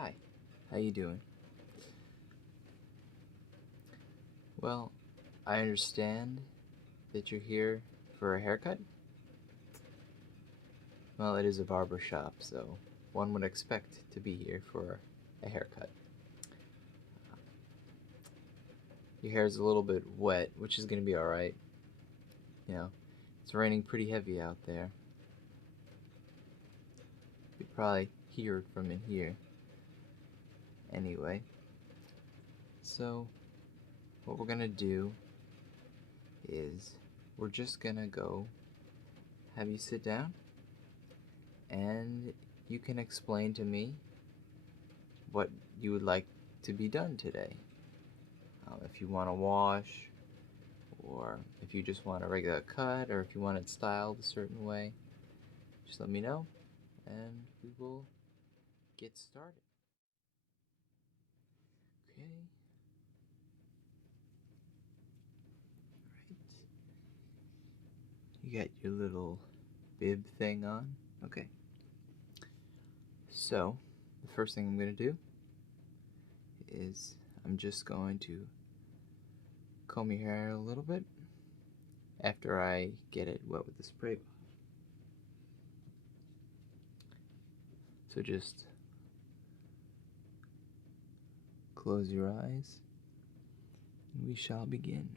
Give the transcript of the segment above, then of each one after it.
Hi, how you doing? Well, I understand that you're here for a haircut. Well, it is a barber shop, so one would expect to be here for a haircut. Your hair is a little bit wet, which is going to be alright. You know, it's raining pretty heavy out there. You probably hear it from in here. Anyway, so what we're going to do is we're just going to go have you sit down and you can explain to me what you would like to be done today. If you want to wash, or if you just want a regular cut, or if you want it styled a certain way, just let me know and we will get started. Okay. Right. You got your little bib thing on? Okay. So, the first thing I'm going to do is I'm just going to comb your hair a little bit after I get it wet with the spray bottle. So just close your eyes and we shall begin.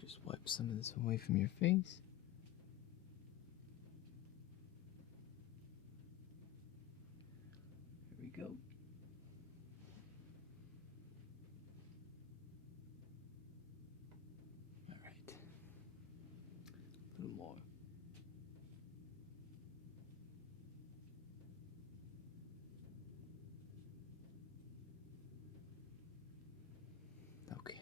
Just wipe some of this away from your face. Here we go. All right. A little more. Okay.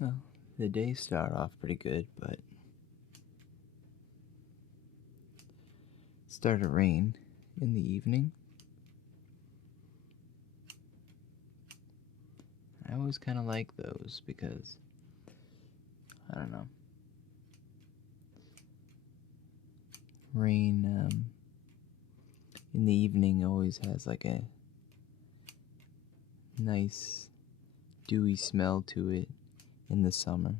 Well, the day started off pretty good, but it started to rain in the evening. I always kind of like those because, I don't know, rain in the evening always has like a nice dewy smell to it in the summer.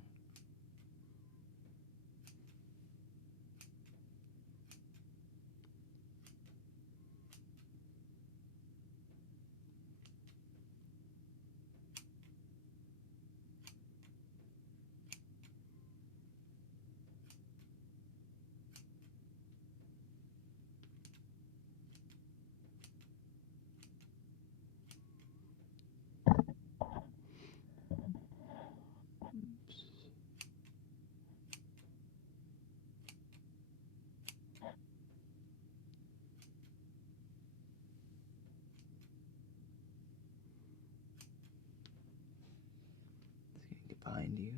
behind you.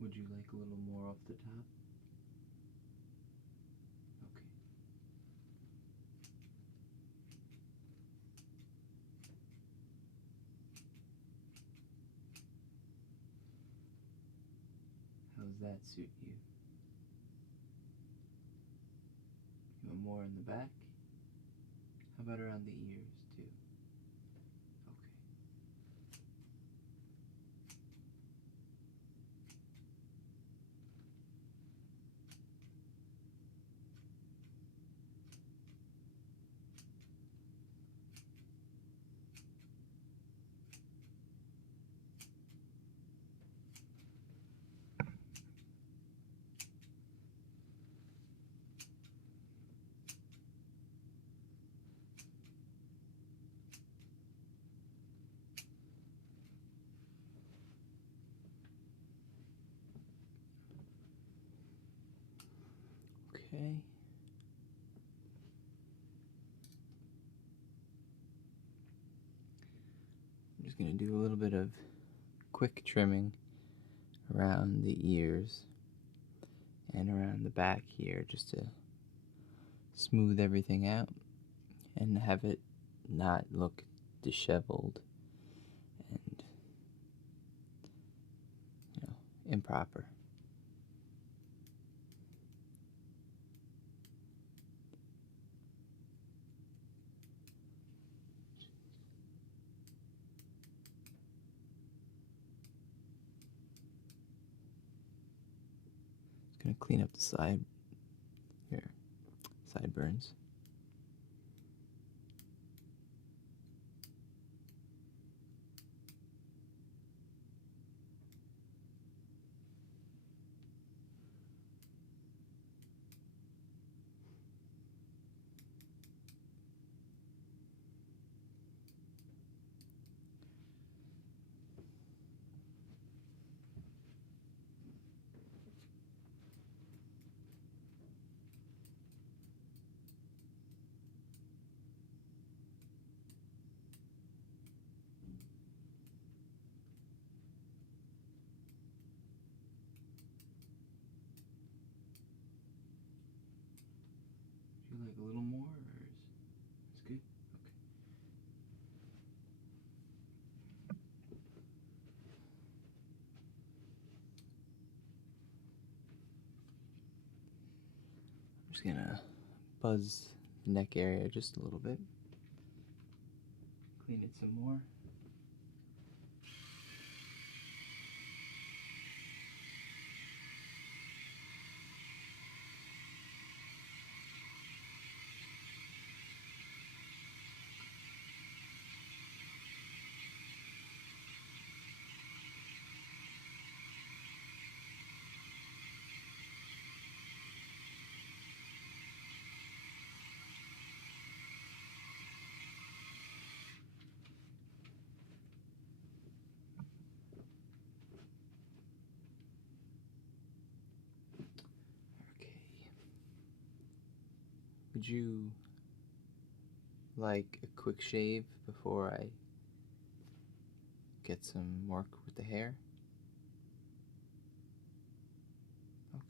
Would you like a little more off the top? Okay. How does that suit you? You want more in the back? How about around the ears too? Okay. Okay. I'm just going to do a little bit of quick trimming around the ears and around the back here just to smooth everything out and have it not look disheveled and, improper. Just gonna clean up the sideburns. Would you like a little more, or is good? Okay. I'm just gonna buzz the neck area just a little bit. Clean it some more. Okay. Would you like a quick shave before I get some work with the hair? Okay.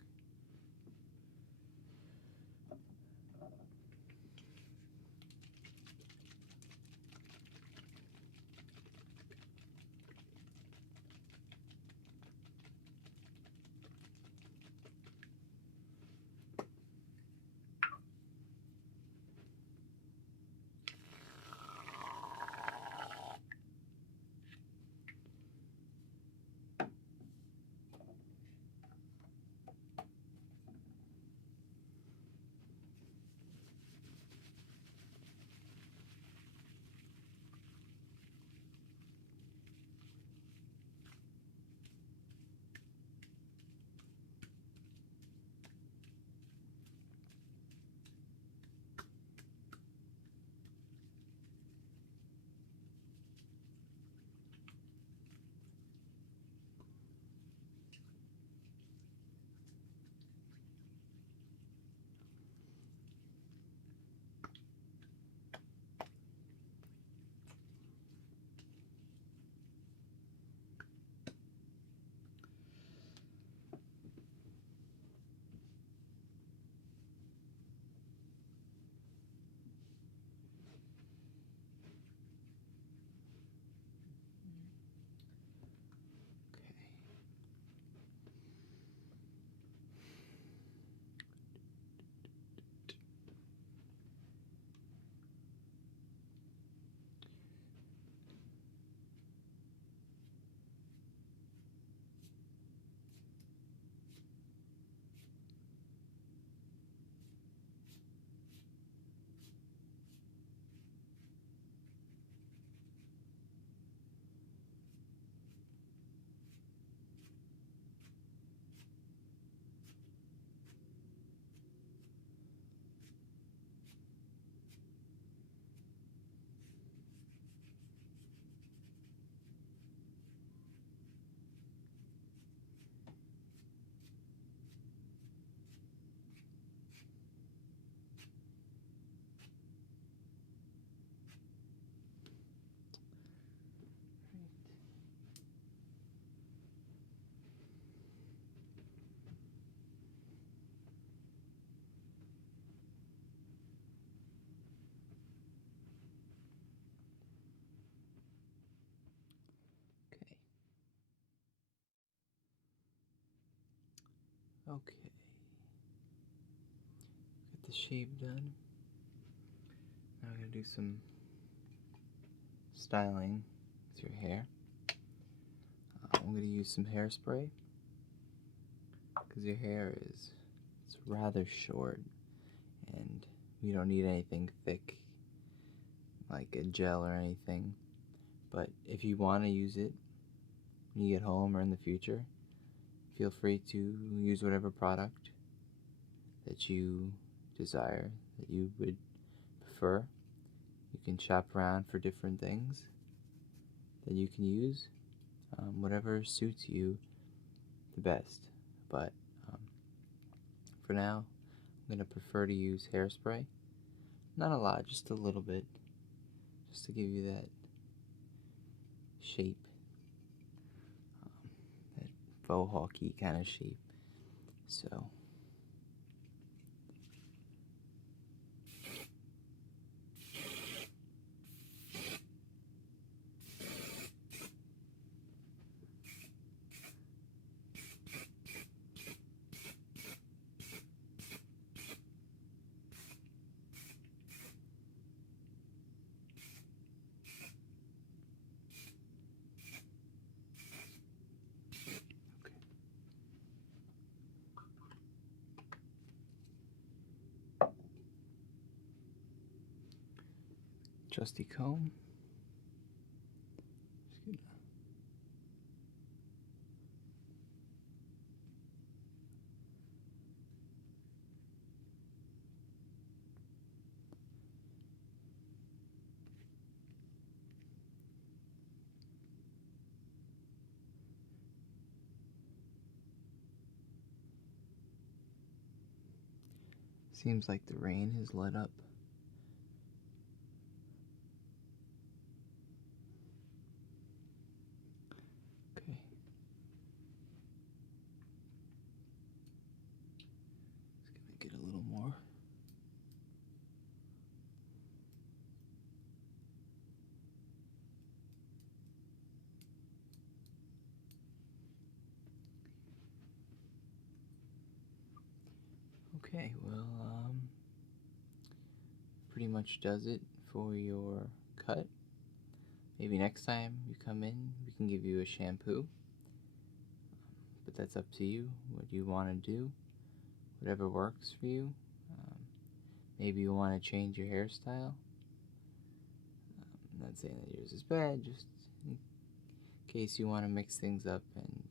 Okay. Get the shape done. Now I'm going to do some styling with your hair. I'm going to use some hairspray because your hair is rather short and you don't need anything thick like a gel or anything. But if you want to use it when you get home or in the future, feel free to use whatever product that you desire, that you would prefer. You can shop around for different things that you can use, whatever suits you the best. But for now, I'm going to prefer to use hairspray. Not a lot, just a little bit, just to give you that shape, that faux hawky kind of shape. So trusty comb. Seems like the rain has let up. Okay. Just gonna get a little more. Okay, well, pretty much does it for your cut. Maybe next time you come in, we can give you a shampoo. But that's up to you, what you want to do, whatever works for you. Maybe you want to change your hairstyle. I'm not saying that yours is bad, just in case you want to mix things up and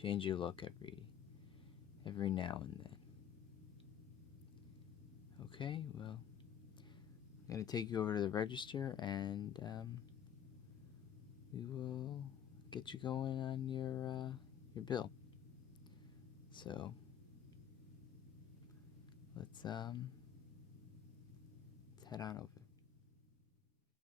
change your look every now and then. Okay, well, I'm going to take you over to the register and we will get you going on your bill. So let's head on over.